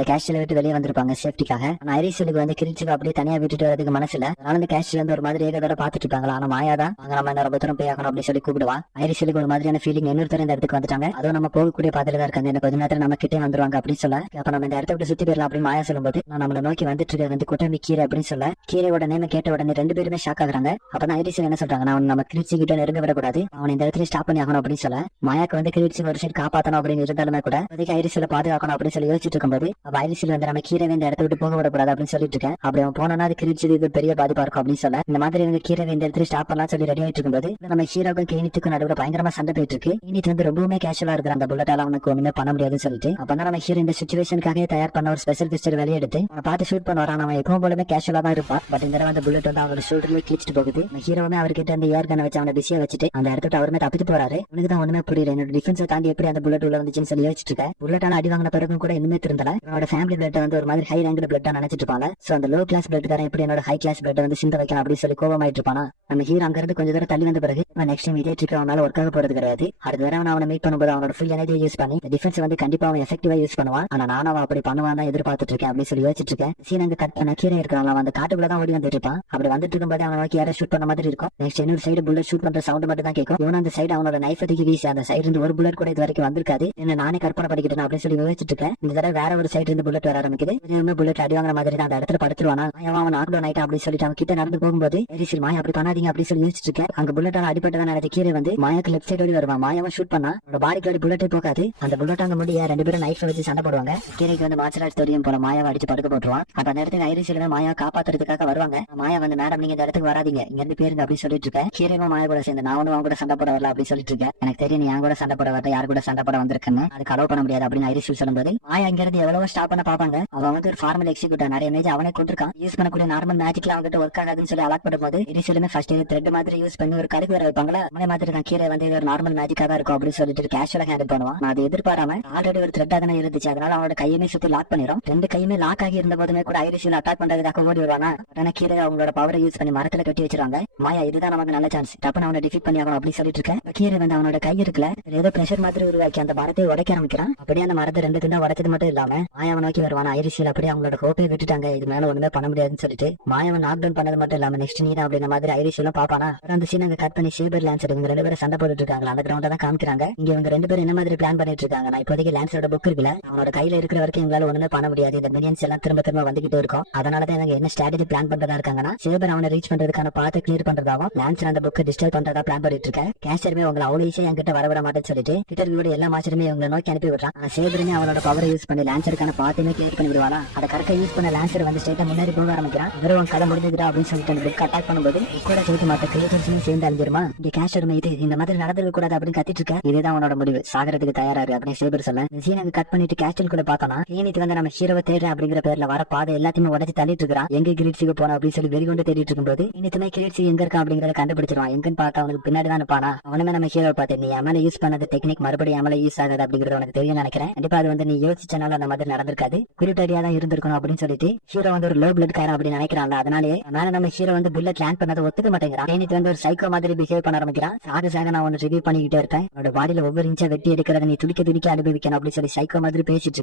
அந்த கேஸ்டில் விட்டு வெளியே வந்திருப்பாங்க சேஃப்டிக்காக. ஆனா ஐரிஷலுக்கு வந்து கிரிச்சுக்கு அப்படியே தனியா விட்டுட்டு வரதுக்கு மனசுல. அதனால அந்த கேஸ்டில் வந்து ஒரு மாதிரி ஏகதோட பாத்துட்டு இருப்பாங்களா. ஆனா மாயா தான் அங்க நம்ம என்ன ரொம்ப தூரம் போய் ஆகணும் அப்படின்னு சொல்லி கூப்பிடுவா. ஐரிஷலுக்கு ஒரு மாதிரியான ஃபீலிங் இன்னொருத்தர் இந்த இடத்துக்கு வந்துட்டாங்க, அதுவும் நம்ம போகக்கூடிய பாதையில தான் இருக்காங்க, என்ன கொஞ்ச நேரத்துல நம்ம கிட்டே வந்துருவாங்க அப்படின்னு சொல்ல. அப்ப நம்ம இந்த இடத்த விட்டு சுத்தி போயிடலாம் அப்படின்னு மாயா சொல்லும்போது நான் நம்மளை நோக்கி வந்துட்டு இருக்க வந்து குட்டமி கீரை அப்படின்னு சொல்ல. கீரையோட நேம கேட்ட உடனே ரெண்டு பேருமே ஷாக் ஆகுறாங்க. அப்பதான் ஐரிஷல் என்ன சொல்றாங்க, நான் நம்ம கிரிச்சி கிட்ட நெருங்க விடக்கூடாது, அவன் இந்த இடத்துல ஸ்டாப் பண்ணி ஆகணும் அப்படின்னு சொல்ல. மாயாக்கு வந்து கிரிச்சி ஒரு சைடு காப்பாத்தணும் அப்படின்னு இருந்தாலுமே கூட அதுக்கு ஐரிஷல பாதுகாக்கணும் அப்படின்னு சொல்லி யோசிச்சுட்டு இருக்கும்போது அப்ப ஐரிஷல் வந்து நம்ம கீரை இந்த இடத்த விட்டு போக விடக்கூடாது அப்படின்னு சொல்லிட்டு இருக்கேன். அப்படி அவன் போனா அது கிரிச்சி இது பெரிய பாதிப்பா இருக்கும் அப்படின்னு சொல்ல. இந்த மாதிரி இவங்க கீரை இந்த இடத்துல ஸ்டாப் பண்ணலாம் சொல்லி ரெடி ஆயிட்டு இருக்கும்போது நம்ம ஹீரோக்கும் கேனித்துக்கும் நடுவில் பயங்கரமா சண்டை போயிட்டு இருக்கு. கேனித் வந்து ரொம்பவுமே கேஷுவலா இருக்கிற அந்த புல்லட்டால அவனுக்கு ஒண்ணுமே பண்ண முடியாதுன்னு சொல்லிட்டு அப்பதான் நம்ம ஹீரோ இந்த சிச்சுவேஷனுக்காக தயார் பண்ண ஒரு ஸ்பெஷல் பிஸ்டல் வெளியெடுத்து அவனை பார்த்து ஷூட் பண்ண வரான். அவன் எப்பவும் போலமே கேஷுவலா தான் இருப்பான். பட் இந்த அந்த புல்லட் வந்து அவனோட ஷோல்டர்லயே கிழிச்சிட்டு போகுது. ஹீரோவுமே அவர்கிட்ட அந்த ஏர் கண்ணை வச்சு அவனை பிஸியா வச்சுட்டு அந்த இடத்துல அவருமே தப்பிட்டு போறாரு. உனக்கு தான் ஒண்ணுமே புரியல, என்னோட டிஃபென்ஸை தாண்டி எப்படி அந்த புல்லட் உள்ள வந்துச்சுன்னு சொல்லி யோசிச்சுட்டு இருக்கேன். புல்லட்டான அடி வாங்கின பிறகும் கூட இன்னுமே திருந்தல. அவனோட ஃபேமிலி பிளட் வந்து ஒரு மாதிரி ஹை ரேங்க் பிளட்டா நினைச்சிட்டு இருப்பாங்க. சோ அந்த லோ கிளாஸ் பிளட் காரன் எப்படி என்னோட ஹை கிளாஸ் பிளட் வந்து சிந்த வைக்கலாம் அப்படின்னு சொல்லி கோபமாயிட்டு இருப்பானா. நம்ம ஹீரோ அங்க இருந்து கொஞ்சம் தூரம் தள்ளி வந்த பிறகு நெக்ஸ்ட் டைம் இதே ட்ரிக் அவனால ஒர்க் ஆக போறது கிடையாது. அடுத்த தடவை அவனை மீட் பண்ணும்போது அவனோட ஃபுல் எனர்ஜி யூஸ் பண்ணி டிஃபென்ஸ் வந்து கண்டிப்பா அவன் எஃபெக்டிவா யூஸ் பண்ணுவான். ஆனா நானும் அவன் அப்படி பண்ணுவான் தான் எதிர்பார்த்துட்டு இருக்கேன் அப்படின்னு சொல்லி யோசிச்சுட்டு இருக்கேன். சீன் அங்க கட் பண்ண கீரை இருக்கிறான், அவன் அந்த காட்டுக்குள்ள தான் ஓடி வந்துட்டு இருப்பான். அப்படி வந்துட்டு இருக்கும்போது அவன் நோக்கி யாரை ஷூட் பண்ண மாதிரி இருக்கும். நெக்ஸ்ட் இன்னொரு சைடு புல்லட் ஷூட் பண்ற சவுண்ட் மட்டும் தான் கேட்கும். இவன் அந்த சைடு அவனோட நைஃப் தூக்கி வீசி அந்த சைடு இருந்து ஒரு புல்லட் கூட இது வரைக்கும் வந்திருக்காது. என்ன நானே கற்பனை படிக்கிட்டேன் அப்படின்னு சொல்லி யோசிச்சுட்டு இருக்கேன். இந்த தடவை வேற ஒரு சைடு இருந்து புல்லட் வர ஆரம்பிக்குது. புல்லட் அடி வாங்குற மாதிரி தான் அந்த இடத்துல படுத்துருவானா. அவன் நாக் டவுன் ஆயிட்டான் அப்படின்னு சொல்லிட்டு அவன் கிட்ட நடந்து போகும்போது ஐரிஷல் மாயா அப்படி பண்ணாதீங்க அப்படின்னு சொல்லி யோசிச்சுட்டு இருக்கேன். அங்க புல்லட்டால அடிப்பட்டதான் நினைச்ச கீரை வந்து மாயாக்கு லெஃப்ட் சைடு வருவான். மாயாவை ஷூட் பண்ணா அவனோட பாடிக்கு புல்லட்டே போகாது. அந்த புல்லட் அங்க முடிய ரெண்டு பேரும் நைஃப் வச்சு சண்டை போடுவாங்க. கீரைக்கு வந்து மார்ஷல் தெரியும் போல மாயாவை அடிச்சு படுக்க போட்டுருவான். அப்ப அந்த இடத்துக்கு ஐரிஷல் மாயா காப்பாத்துறதுக்காக வருவாங்க. மாயா வந்து மேடம் நீங்க இந்த இடத்துக்கு வராதீங்க, இங்க இருந்து பேருங்க அப்படின்னு சொல்லிட்டு இருக்கேன். கீரைமா மாயா கூட சேர்ந்து நான் ஒன்னும் அவங்க கூட சண்டை போட வரல அப்படின்னு சொல்லிட்டு இருக்கேன். எனக்கு தெரியும் நீ என் கூட சண்டை போட வரல, யாரு கூட சண்டை போட வந்திருக்கேன்னு அதுக்கு அலோவ் பண்ண முடியாது அப்படின்னு ஐரிஷல் சொல்லும்போது மாயா இங்க இருந்து எவ்வளவு ஸ்டாப் பண்ண பாப்பாங்க. அவன் வந்து ஒரு ஃபார்மல் எக்ஸிக்யூட்டர், நிறைய மேஜ் அவனே கொண்டிருக்கான். யூஸ் பண்ணக்கூடிய நார்மல் மேஜிக்ல அவங்க கிட்ட ஒர்க் ஆகாதுன்னு சொல்லி அலாக் பண்ணும்போது ஐரிஷலுமே ஃபர்ஸ்ட் த்ரெட் மாதிரி யூஸ் பண்ணி ஒரு கருக்கு வர வைப்பாங்களா அதே மாதிரி தான் கீரை வந்து ஒரு நார்மல் மேஜிக்கா தான் இருக்கும் அப்படின்னு சொல்லிட்டு கேஷுவலா ஹேண்டில் பண்ணுவான். நான் அதை எதிர்பாராம ஆல்ரெடி ஒரு த்ரெட்டா தானே இருந்துச்சு, அதனால அவனோட கையுமே சுத்தி லாக் பண்ணிடும். ரெண்டு கையுமே லாக் ஆகி இருந்த போதுமே கூட ஐரிஷல் அட்டாக் பண்றதுக்காக ஓடி வருவானா. ஆனா கீரை அவங்களோட பவரை யூஸ் பண்ணி மரத்துல கட்டி வச்சிருவாங்க. மாயா இதுதான் நமக்கு நல்ல சான்ஸ், டப்புன்னு அவனை டிஃபீட் பண்ணி ஆகணும் அப்படின்னு சொல்லிட்டு இருக்கேன். கீரை வந்து அவனோட கை இருக்குல்ல ஏதோ பிரஷர் மாதிரி உருவாக்கி அந்த மரத்தை உடைக்க ஆரம்பிக்கிறான். அப்படியே அந்த மரத்தை ரெண்டு துண்டா உடைச்சது மட்டும் இல்லாம மாயாவை நோக்கி வருவானா. ஐரிஷல் அப்படியே அவங்களோட ஹோப்பே விட்டுட்டாங்க, இது மேல ஒண்ணுமே பண்ண முடியாதுன்னு சொல்லிட்டு மாயாவை நாக் டவுன் பண்ணது மட்டும் இல்லாம நெக்ஸ்ட் நீ தான் அப்படின்ற மாதிரி ஐரிஷலும் பாப்பானா. அந்த சீன் அங்க கட் பண்ணி சேபர் லான்சர் இவங்க ரெண்டு பேரும் சண்டை போட்டுட்டு இருக்காங்க. அந்த கிரௌண்ட தான் காமிக்கிறாங்க. இங்க இவங்க ரெண்டு பேரும் என்ன மாதிரி பிளான் பண்ணிட்டு இருக்காங்க. நான் இப்போதைக்கு லான்சரோட புக் இருக்குல்ல அவனோட கையில இருக்கிற வரைக்கும் எங்களால ஒண்ணுமே பண்ண முடியாது, இந்த மினியன்ஸ் எல்லாம் திரும்ப திரும்ப வந்துகிட்டு இருக்கும். அதனாலதான் இவங்க என்ன ஸ்ட்ராட்டஜி பிளான் பண்றதா இருக்காங்கன்னா சேபர் அவனை ரீச் பண்றதுக்கான பாத்தை கிளியர் பண்றதாவும் லான்சர் அந்த புக்கை டிஸ்டர்ப் பண்றதா பிளான் பண்ணிட்டு இருக்கேன். கேஷருமே உங்களை அவ்வளவு ஈஸியா என்கிட்ட வரவிட மாட்டேன்னு சொல்லிட்டு கிட்ட எல்லா மாஸ்டருமே இவங்களை நோக்கி அனுப்பி விடுறான். ஆனா சேபருமே அவனோட பவரை யூஸ் பண்ணி லான்சருக்கான பாத்தையுமே கிளியர் பண்ணி விடுவானா. அதை கரெக்டா யூஸ் பண்ண லான்சர் வந்து ஸ்ட்ரைட்டா முன்னாடி போக ஆரம்பிக்கிறான். வெறும் கதை முடிஞ்சுடா அப்படின்னு சொல்லிட்டு அந்த புக் அட்டாக் பண்ணும்போது கூட சேர்த்து மற்ற கிரியேட்டர்ஸும் சேர்ந்து அழிஞ்சிருமா. இங்க கேஷருமே இது இந்த மாதிரி நடந்துக்க கூடாது அப்படின்னு கத்திட்டு இருக்கேன். இதுதான் அவனோட முடிவு, சாகரத்துக்கு தயாராரு அப்படின்னு சேபர் சொல்ல. சீனுக்கு கட் பண்ணிட்டு கேஸ்டல் கூட பார்த்தோம்னா கேனித் வந்து நம்ம ஹீரோவை தேடுறேன் அப்படிங்கிற பேர்ல வர பாதை எல்லாத்தையுமே உடச்சு தள்ளிட்டு இருக்கான். எங்க கிரீட்ஸுக்கு போனோம் அப்படின்னு சொல்லி வெறி கொண்டு தேடிட்டு இருக்கும்போது இனித்துமே கிரீட்ஸ் எங்க இருக்கா அப்படிங்கறத கண்டுபிடிச்சிருவான். எங்கன்னு பார்த்தா அவனுக்கு பின்னாடி தான் இருப்பானா. அவனுமே நம்ம ஹீரோ பார்த்து நீ அமல யூஸ் பண்ணது டெக்னிக் மறுபடியும் அமல யூஸ் ஆகாது அப்படிங்கறது உனக்கு தெரியும் நினைக்கிறேன். கண்டிப்பா அது வந்து நீ யோசிச்சனால அந்த மாதிரி நடந்திருக்காது, குறிப்பிட்டடியா தான் இருந்திருக்கணும் அப்படின்னு சொல்லிட்டு ஹீரோ வந்து ஒரு லோ பிளட் காரன் அப்படின்னு நினைக்கிறான்ல. அதனாலே மேல நம்ம ஹீரோ வந்து புல்லட் லேண்ட் பண்ணதை ஒத்துக்க மாட்டேங்கிறான். கேனித் வந்து ஒரு சைக்கோ மாதிரி பிஹேவ் பண்ண ஆரம்பிக்கிறான். சாக நான் ஒன்னு ரிவ்யூ பண்ணிக்கிட்டே இருப்பேன், என்னோட பாடியில ஒவ்வொரு இன்ச்சா வெட்டி எடுக்கிறத நீ துடிக்க துடிக்க அனுபவிக்கணும் அப்படின்னு சொல்லி சைக்கோ மாதிரி பேசிட்டு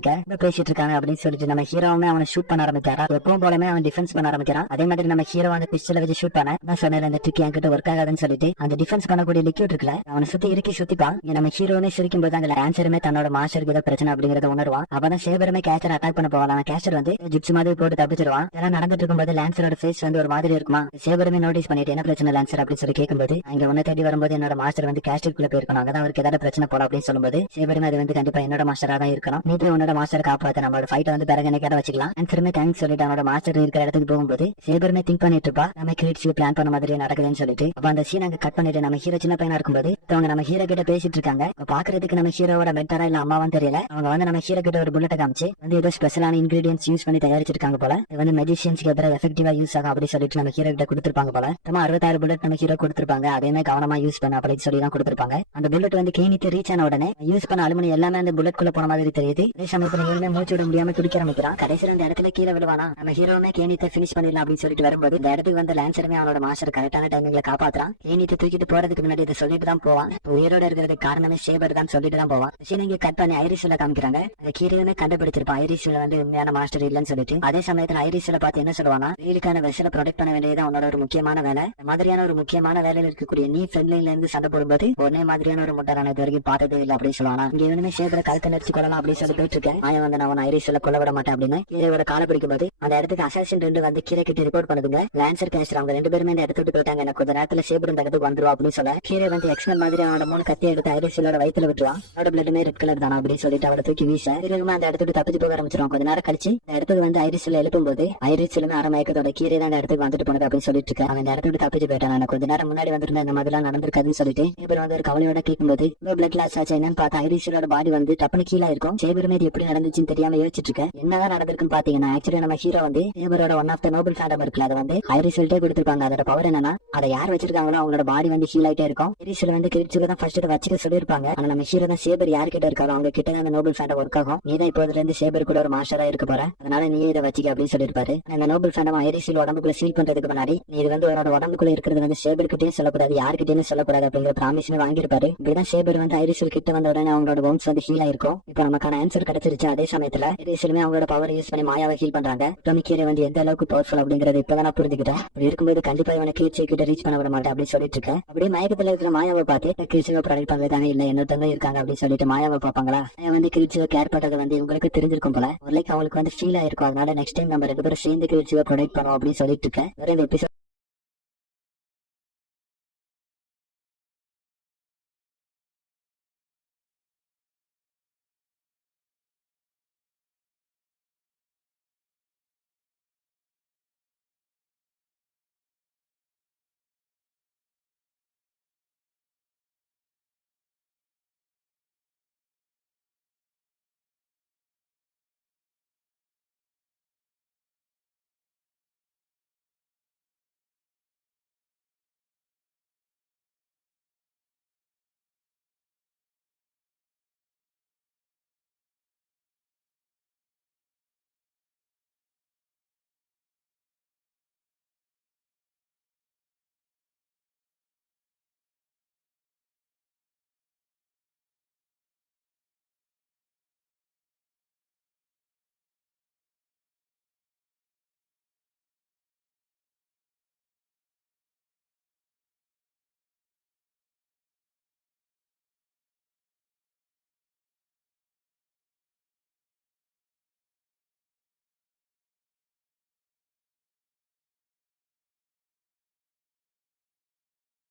இருக்காங்க அப்படின்னு சொல்லிட்டு நம்ம ஹீரோவுமே அவனை ஷூட் பண்ண ஆரம்பிச்சாரா. எப்பவும் போலமே அவன் டிஃபென்ஸ் பண்ண ஆரம்பிக்கிறான். அதே மாதிரி நம்ம ஹீரோ வந்து பிஸ்டலை வச்சு ஷூட் பண்ண நான் சொன்னேன் இந்த ட்ரிக் என்கிட்ட ஒர்க் ஆகாதுன்னு சொல்லிட்டு அந்த டிஃபென்ஸ் பண்ணக்கூடிய லிக்யூட் இருக்குல்ல அவனை சுத்தி இறுக்கி சுத்திப்பான். நம்ம ஹீரோனே சிரிக்கும் போது அங்க ஆன்சருமே தன்னோட மாஸ்டருக்கு ஏதோ பிரச்சனை அப்படிங்கறத உணர்வான். அப்பதான் சேபருமே கேச்சர் அட்டாக் பண்ண போவான். கேச்சர் வந்து ஜிப்ஸ் மாதிரி போட்டு தப்பிச்சிருவான். இதெல்லாம் நடந்துட்டு இருக்கும்போது லான்சரோட ஃபேஸ் வந்து ஒரு மாதிரி இருக்குமா. சேபருமே நோட்டீஸ் பண்ணிட்டு என்ன பிரச்சனை லான்சர் அப்படின்னு சொல்லி கேட்கும்போது அங்க உன்னை தேடி வரும்போது என்னோட மாஸ்டர் வந்து கேஸ்டருக்குள்ள போயிருக்கணும், அங்கதான் அவருக்கு ஏதாவது பிரச்சனை போல அப்படின்னு சொல்லும்போது சேபருமே அது வந்து கண்டிப்பா என்னோட மாஸ்டரா தான் இருக்கணும், நீ போய் உன்னோட மாஸ்டர் காப்பாத்த நம்மளோட ஃபைட்டை வந்து பிறகு என்ன கேட்ட வச்சுக்கலாம். ஆன்சருமே தேங்க்ஸ் சொல்லிட்டு அவனோட மாஸ்டர் இருக்கிற இடத்துக்கு போகும்போது சேபருமே திங்க் பண்ணிட்டு இருப்பா நம்ம கிரீட்ஸ் பிளான் பண்ண மாதிரியே நடக்குதுன்னு சொல்லிட்டு. அப்ப அந்த சீன் அங்க கட் பண்ணிட்டு நம்ம ஹீரோ சின்ன பையனா இருக்கும்போது அவங்க நம்ம ஹீரோ கிட்ட பேசிட்டு இருக்காங்க. பாக்குறதுக்கு நம்ம ஹீரோவோட மென்டரா இல்ல அம்மாவான்னு தெரியல. அவங்க வந்து நம்ம ஹீரோ கிட்ட ஒரு புல்லட்டை காமிச்சு வந்து ஏதோ ஸ்பெஷலான இன்கிரீடியன்ஸ் யூஸ் பண்ணி தயாரிச்சிருக்காங்க போல, இது வந்து மெஜிஷியன்ஸ்க்கு எதிராக எஃபெக்டிவா யூஸ் ஆகும் அப்படி சொல்லிட்டு நம்ம ஹீரோ கிட்ட கொடுத்திருப்பாங்க போல. நம்ம 66 புல்லட் நம்ம ஹீரோ கொடுத்திருப்பாங்க, அதேமே கவனமா யூஸ் பண்ண அப்படின்னு சொல்லி தான் கொடுத்திருப்பாங்க. அந்த புல்லட் வந்து கேனித்து ரீச் ஆன உடனே யூஸ் பண்ண அலுமினி எல்லாமே அந்த புல்லட் குள்ள போன மாதிரி தெரியுது. அதே சமயத்துல இவருமே மூச்சு விட முடியாம துடிக்க ஆரம்பிக்கிறான். கடைசியில் அந்த இடத்துல கீழே விழுவானா. நம்ம ஹீரோமே கேனித்தை பினிஷ் பண்ணிடலாம் அப்படின்னு சொல்லிட்டு வரும்போது இந்த இடத்துக்கு வந்து லான்சருமே அவனோட மாஸ்டர் கரெக்டான டைமிங்ல காப்பாத்துறான். கேனித்தை தூக்கிட்டு போறதுக்கு முன்னாடி இதை சொல்லிட்டு தான் போவான். உயிரோட இருக்கிறதுக்கு காரணமே சேபர் தான் சொல்லிட்டு தான் போவான். சீன் இங்க கட் பண்ணி ஐரிஷல காமிக்கிறாங்க. கீரையுமே கண்டுபிடிச்சிருப்பான். இப்ப ஐரிஸ்ல வந்து உண்மையான மாஸ்டர் இல்லன்னு சொல்லிட்டு, அதே சமயத்துல ஐரிஸ்ல பார்த்து என்ன சொல்லுவானா, வெயிலுக்கான வெசலை ப்ரொடெக்ட் பண்ண வேண்டியது உன்னோட ஒரு முக்கியமான வேலை. இந்த மாதிரியான ஒரு முக்கியமான வேலையில இருக்கக்கூடிய நீ ஃப்ரண்ட் லைன்ல இருந்து சண்டை போடும்போது ஒன்னே மாதிரியான ஒரு முட்டாளான இது வரைக்கும் பார்த்ததே இல்லை அப்படின்னு சொல்லுவானா. இங்க இவனுமே சேபரை கழுத்தை நெரிச்சு கொள்ளலாம் அப்படின்னு சொல்லி போயிட்டு இருக்கேன். மாயா வந்து நான் ஐரிஸ்ல கொல்ல விட மாட்டேன் அப்படின்னு கீரையோட காலை பிடிக்கும் போது அந்த இடத்துக்கு அசாசின் 2 வந்து கீரை கிட்ட ரிப்போர்ட் பண்ணுதுங்க. லான்சர் கேஸ்டர் அவங்க 2 பேருமே இந்த இடத்த விட்டு போயிட்டாங்க, எனக்கு கொஞ்ச நேரத்துல சேபர் இந்த இடத்துக்கு வந்துருவா அப்படின்னு சொல்ல, கீரை வந்து எக்ஸ்மென் மாதிரி அவனோட 3 கத்தி எடுத்து ஐரிஸ்லோட வயித்துல விட்டுருவான். அவனோட பிளட்டுமே ரெட் கலர் தானா அப்படின்னு சொல்லிட்டு அவளை தூக்கி வீச திரும்ப அந்த இடத்துக்கு தப்பிச்சு போக ஆரம்பிச்சிருவான். கொஞ்ச நேரம் கழிச்சு இந்த இடத்துக்கு வந்து ஐரிஸ்ல எழுப்பும் போது ஐரிஸ்லுமே அரைமயக்கத்தோட கீரை தான் இந்த இடத்துக்கு வந்துட்டு போனது அப்படின்னு சொல்லிட்டு இருக்கேன். அவன் இந்த இடத்துக்கு தப்பிச்சு போயிட்டான். எனக்கு கொஞ்ச நேரம் முன்னாடி வந்துருந்த இந்த மாதிரி எல்லாம் நடந்திருக்காதுன்னு சொல்லிட்டு சேபர் வந்து ஒரு கவலையோட கேட்கும்போது பிளட் லாஸ் ஆச்சு என்னன்னு பார்த்தா ஐரிஸ்லோட பாடி வந்து டப்புனு கீழே இருக்கும். சேபருமே இது எப்படி நடந்துச்சுன்னு தெரியாம யோசிச்சுட்டு இருக்கேன். என்னதான் நடந்திருக்குன்னு பாத்தீங்கன்னா, ஆக்சுவலி நம்ம ஹீரோ வந்து சேபரோட one of the noble phantom இருக்குல்ல, அதை வந்து ஐரிஸ்லட்டே கொடுத்திருப்பாங்க. அதோட பவர் என்னன்னா, அதை யார் வச்சிருக்காங்களோ அவங்களோட பாடி வந்து ஹீல் ஆயிட்டே இருக்கும். ஐரிஸ்ல வந்து கிரிச்சுல தான் ஃபர்ஸ்ட் வச்சுக்க சொல்லிருப்பாங்க. ஆனா நம்ம ஹீரோ தான் சேபர் யார் கிட்ட இருக்காரோ அவங்க கிட்ட தான் அந்த நோபல் ஃபேண்டம் ஒர்க் ஆகும். நீ தான் இப்போதுல இருந்து சேபர் கூட ஒரு மாஸ்டரா இருக்க போற, அதனால நீ இதை வச்சுக்க அப்படின்னு சொல்லிருப்பாரு. அந்த நோபல் ஃபேண்டம் ஐரிஸ்ல உடம்புக்குள்ள சீல் பண்றதுக்கு முன்னாடி நீ இது வந்து உன்னோட உடம்புக்குள்ள இருக்கிறது வந்து சேபர் கிட்டயும் சொல்லக்கூடாது, யாருக்கிட்டையும் சொல்லக்கூடாது அப்படிங்கிற ப்ராமிஸ்மே வாங்கியிருப்பாரு. இப்படிதான் சேபர் வந்து ஐரிஸ்ல கிட்ட வந்த உடனே அவங்களோட போன்ஸ் வந்து ஹீல் ஆயிருக்கும். இப்ப நமக்கான ஆன்சர் கிடைச்சிருச்சு. அதே சமயத்துல ஐரிஸ்லுமே அவங்களோட பவர் யூஸ் பண்ணி மாயாவை ஹீல் பண்றாங்க. டொமிக்கீரை வந்து எந்த அளவுக்கு பவர்ஃபுல் அப்படிங்கறது இப்பதான் நான் புரிஞ்சுக்கிட்டேன். அப்படி இருக்கும்போது கண்டிப்பா இவனை கீழ்ச்சி கிட்ட ரீச் பண்ண விட மாட்டேன் அப்படின்னு சொல்லிட்டு இருக்கேன். அப்படியே மயக்கத்துல இருக்கிற மாயாவை பார்த்து கீழ்ச்சிவை ப்ரொடெக்ட் பண்றதாங்க இல்ல என்னொருத்தவங்க இருக்காங்க அப்படின்னு சொல்லிட்டு மாயாவை பார்ப்பாங்களா. மாயா வந்து கீழ்ச்சிவை கேர் பண்றது வந்து உங்களுக்கு தெரிஞ்சிருக்கும் போல, ஒரு லைக் அவங்களுக்கு வந்து ஃபீல் ஆயிருக்கும். அதனால நெக்ஸ்ட் டைம் நம்ம 2 பேரும் சேர்ந்து கீழ்ச்சிவை ப்ரொடெக்ட் பண்ணுவோம் அப்படின்னு சொல்லிட்டு இருக்கேன். வேற இந்த எபிசோட்